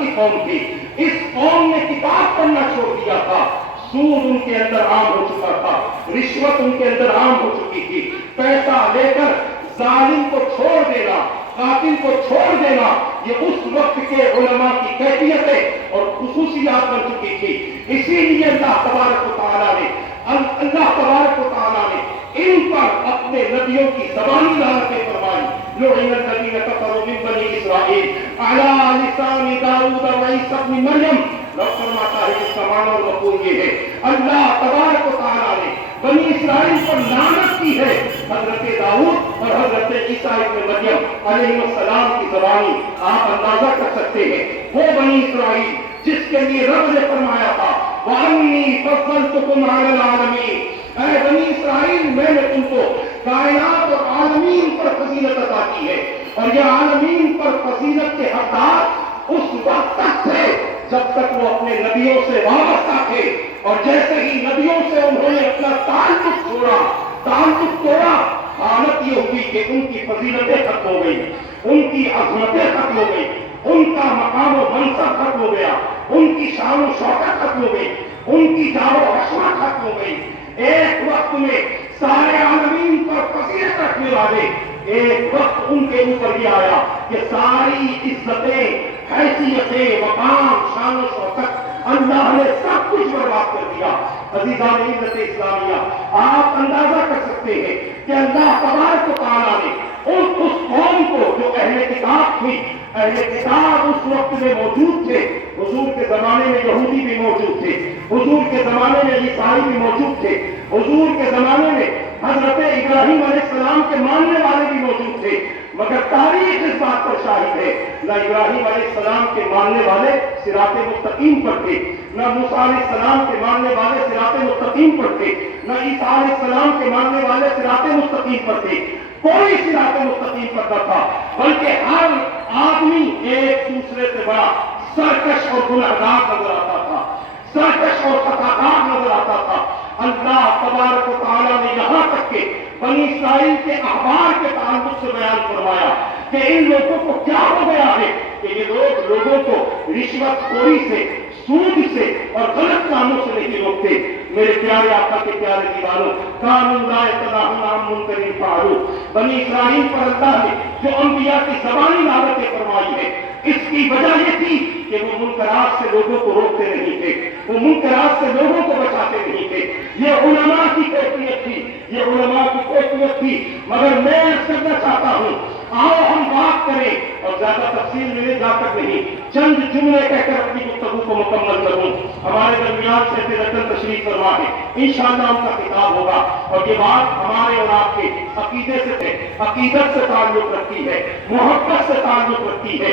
کی قوم تھی. اس قوم نے کتاب پڑھنا چھوڑ دیا تھا. سود ان کے اندر عام ہو چکا تھا, رشوت ان کے اندر عام ہو چکی تھی. پیسہ لے کر ظالم کو چھوڑ دینا, قاتل کو چھوڑ دینا, یہ اس وقت کے علماء کی کیفیتیں اور خصوصیات بن چکی تھی. اسی لیے اللہ تبارک و تعالیٰ نے ان پر اپنے نبیوں کی زبانی لعنتیں فرمائی. لعن الذین کفروا من بنی اسرائیل علی لسان داؤد و عیسی ابن مریم. رب فرماتا ہے کہ سامان اور مفہوم یہ ہے, اللہ تبارک و تعالیٰ نے بنی اسرائیل پر لعنت کی ہے حضرت داؤد اور حضرت عیسیٰ ابن مریم علیہ السلام کی زبانی. آپ اندازہ کر سکتے ہیں وہ بنی اسرائیل جس کے لیے رب نے فرمایا تھا وَأَنِّي فَضَّلْتُكُمْ عَلَى الْعَالَمِينَ, اے بنی اسرائیل میں نے تم کو کائنات اور عالمین پر فضیلت عطا کی ہے. اور یہ عالمین پر فضیلت کے حقدار اس وقت تک تھے جب تک وہ اپنے نبیوں سے وابستہ تھے, اور جیسے ہی نبیوں سے انہوں نے اپنا تعلق توڑا, حالت یہ ہوئی کہ ان کی فضیلتیں ختم ہو گئی, ان کی عظمتیں ختم ہو گئی, ان کا مقام و منصب ختم ہو گیا, ان کی شان و شوکت ختم ہو گئی, ان کی جار و حشمت ختم ہو گئی. ایک وقت میں سارے عالمین پر فضیلت رکھنے والے, ایک وقت ان کے اوپر یہ آیا کہ ساری عزتیں, حیثیتیں, مقام, شان و شوکت اللہ نے سب کچھ برباد کر دیا. عزیزان عزت اسلامیہ, آپ اندازہ کر سکتے ہیں کہ اللہ تبارک و تعالیٰ نے اس قوم کو جو اہل کتاب تھی, اہل کتاب اس وقت میں موجود تھے, حضور کے زمانے میں یہودی بھی موجود تھے, حضور کے زمانے میں عیسائی بھی موجود تھے, حضور کے زمانے میں حضرت ابراہیم علیہ السلام کے ماننے والے بھی موجود تھے, مگر تاریخ اس بات پر شاہد ہے نہ ابراہیم علیہ السلام کے ماننے والے صراط مستقیم پر تھے, نہ موسیٰ علیہ السلام کے ماننے والے صراط مستقیم پر تھے, نہ عیسیٰ علیہ السلام کے ماننے والے صراط مستقیم پر تھے. کوئی صراط مستقیم پر نہ تھا, بلکہ ہر آدمی ایک دوسرے سے بڑا سرکش اور گنہگار نظر آتا تھا, سرکش اور خطاکار نظر آتا تھا. اللہ تبارک و تعالیٰ نے یہاں تک کہ بنی اسرائیل کے احبار کے تعلق سے بیان فرمایا کہ ان لوگوں کو کیا ہو گیا ہے کہ یہ لوگ لوگوں کو رشوت خوری سے, سود سے اور غلط کاموں سے نہیں روکتے. میرے پیارے آقا کے پیارے دیوانوں, قانون لا یتناہون عن منکر فعلوہ, بنی اسرائیل پر اللہ نے جو انبیاء کی زبانی لعنتیں فرمائی ہے, اس کی وجہ یہ تھی کہ وہ منکرات سے لوگوں کو روکتے نہیں تھے, وہ منکرات سے لوگوں کو بچاتے نہیں تھے. یہ علماء کی کیفیت تھی, یہ علماء کی کیفیت تھی. مگر میں عرض کرنا چاہتا ہوں, آؤ ہم بات کریں, اور زیادہ تفصیل میں جا کر نہیں, چند جملے کہہ کر اپنی گفتگو کو مکمل کروں. ہمارے درمیان سے رتن تشریف فرما ہے, انشاءاللہ ان کا خطاب ہوگا, اور یہ بات ہمارے اور آپ کے عقیدے سے, عقیدت سے تعلق رکھتی ہے, محبت سے تعلق رکھتی ہے.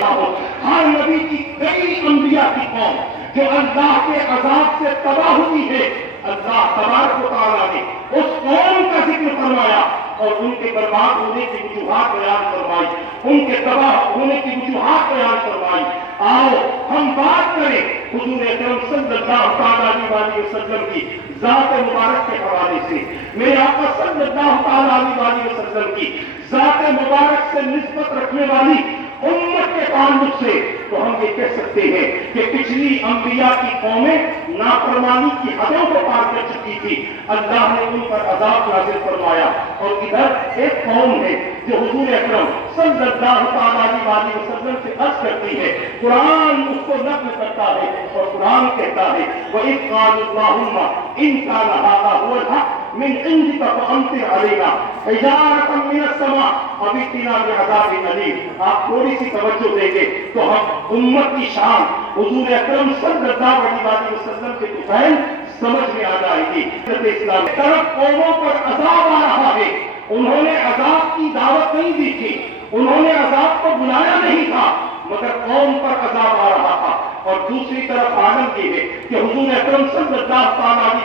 ہر نبی کی کئی انبیاء کی قوم جو اللہ کے عذاب سے تباہ ہوئی ہے, اللہ تبارک و تعالیٰ نے اس قوم کا ذکر فرمایا اور ان کے برباد ہونے کی وجوہات بیان فرمائی, ان کے تباہ ہونے کی وجوہات بیان فرمائی. آؤ ہم بات کریں حضور اکرم صلی اللہ علیہ وسلم کی ذات مبارک کے حوالے سے. میرے آقا صلی اللہ علیہ وسلم کی ذات مبارک سے نسبت رکھنے والی امت کے تعلق سے تو ہم یہ کہہ سکتے ہیں کہ پچھلی انبیاء کی قومیں نافرمانی کی حدوں کو پار کر چکی تھی, اللہ نے ان پر عذاب نازل فرمایا. اور ادھر ایک قوم ہے جو حضور اکرم صلی اللہ علیہ وسلم سے عرض کرتی ہے, قرآن اس کو نقل کرتا ہے اور قرآن کہتا ہے وَإِذْ قَالُوا اللَّهُمَّ إِنْ كَانَ هَذَا هُوَ الْحَقُّ من عندك فأمطر علينا حجارة من السماء أو ائتنا بعذاب أليم. آپ تھوڑی سی توجہ دیں گے تو ہم امت کی شان حضور اکرم صلی اللہ علیہ وسلم کے طفیل سمجھ میں آ جائے گی. اسلام طرف قوموں پر عذاب آ رہا ہے, انہوں نے عذاب کی دعوت نہیں دی تھی, انہوں نے عذاب کو بلایا نہیں تھا, مگر قوم پر عذاب آ رہا تھا. اور دوسری طرف عالم یہ ہے کہ حضور اکرم صلی اللہ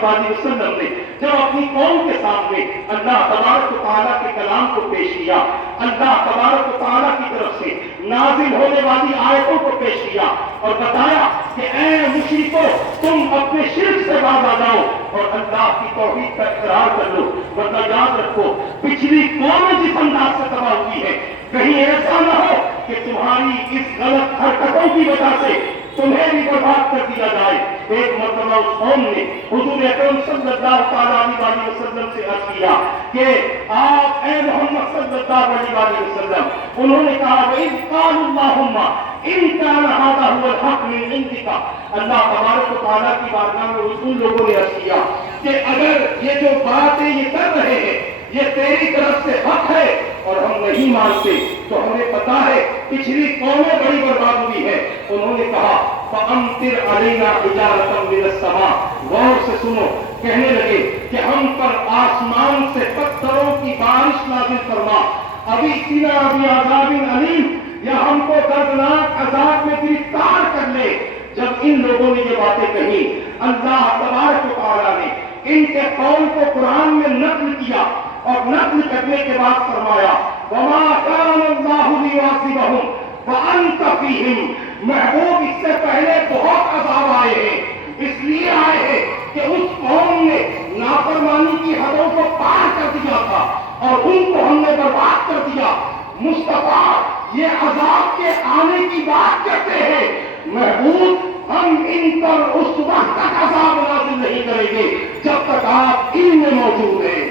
علیہ وسلم نے جب اپنی قوم کے سامنے اللہ تبارک و تعالیٰ کے کلام کو پیش کیا, اللہ تبارک و تعالیٰ کی طرف سے نازل ہونے والی آیتوں کو پیش کیا اور بتایا کہ اے مشرکو تم اپنے شرک سے باز آ جاؤ اور اللہ کی توحید کا اقرار کر لو, ورنہ یاد رکھو پچھلی قوم جس انداز سے تباہ ہوئی ہے, کہیں ایسا نہ ہو کہ تمہاری اس غلط حرکتوں کی وجہ سے تمہیں بھی برباد کر دیا جائے. ایک مرتبہ اس قوم نے حضور اکرم صلی اللہ تعالیٰ علیہ وسلم سے عرض کیا کہ آپ اے محمد صلی اللہ علیہ وسلم, انہوں نے کہا وَإِذْ قَالُوا اللَّهُمَّ إِنْ كَانَ هَذَا هُوَ الْحَقُّ مِنْ عِنْدِكَ, اللہ تبارک و تعالیٰ کی بارگاہ میں ان لوگوں نے عرض کیا کہ اگر یہ جو باتیں یہ کر رہے ہیں یہ تیری طرف سے حق ہے اور ہم نہیں مانتے تو ہمیں پتا ہے پچھلی قومیں بڑی برباد ہوئی ہے. انہوں نے کہا فَأَمْطِرْ عَلَيْنَا حِجَارَةً مِنَ السَّمَاءِ, غور سے سنو, کہنے لگے کہ ہم پر آسمان سے پتھروں کی بارش نازل فرما, ابھی سنا ابھی عذاب علیم, یا ہم کو دردناک عذاب میں گرفتار کر لے. جب ان لوگوں نے یہ باتیں کہی, اللہ تبارک و تعالیٰ نے ان کے قول کو قرآن میں نقل کیا اور نقل کرنے کے بعد فرمایا وَمَا كَانَ اللَّهُ لِيُعَذِّبَهُمْ وَأَنْتَ فِيهِمْ. محبوب اس سے پہلے بہت عذاب آئے ہیں, اس لیے آئے ہیں کہ اس قوم نے نافرمانی کی حدوں کو پار کر دیا تھا اور ان کو ہم نے برباد کر دیا. مصطفیٰ یہ عذاب کے آنے کی بات کرتے ہیں. محبوب ہم ان پر اس وقت تک عذاب نازل نہیں کریں گے جب تک آپ ان میں موجود ہیں,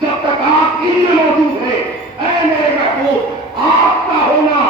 جب تک آپ ان میں موجود ہیں. اے میرے محبوب, آپ کا ہونا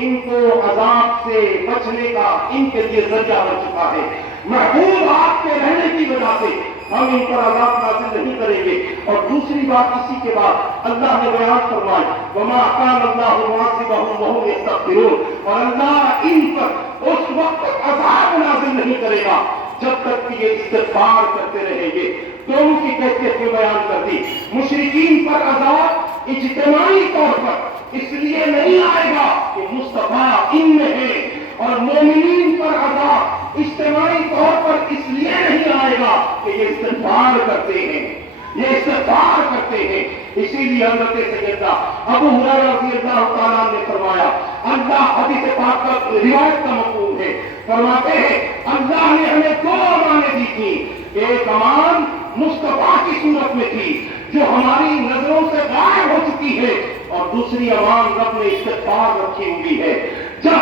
ان کو عذاب سے بچنے کا ان کے لیے ذریعہ بن چکا ہے. محبوب آپ کے رہنے کی وجہ سے ہم ان پر عذاب نازل نہیں کریں گے. اور دوسری بات اسی کے بعد اللہ نے بیان فرمائی وَمَا كَانَ اللَّهُ مُعَذِّبَهُمْ وَهُمْ يَسْتَغْفِرُونَ, اور اللہ ان پر اس وقت تک عذاب نازل نہیں کرے گا جب تک کہ یہ استغفار کرتے رہیں گے. دونوں کی کیفیت کو بیان کر دی. مشرکین پر عذاب اجتماعی طور پر اس لیے نہیں آئے گا کہ مصطفیٰ ان میں ہے, اور مومنین پر عذاب اجتماعی طور پر اس لیے نہیں آئے گا کہ یہ استغفار کرتے ہیں, یہ استغفار کرتے ہیں. اسی لیے حضرت سیدنا ابو ہریرہ رضی اللہ تعالیٰ نے فرمایا, اللہ حدیث پاک کا روایت کا مفہوم ہے, فرماتے ہیں اللہ نے ہمیں دو امانیں دی تھی. ایک امان مصطفیٰ کی صورت میں تھی جو ہماری نظروں سے غائب ہو چکی ہے, اور دوسری امان رب نے استغفار رکھی ہوئی ہے. جب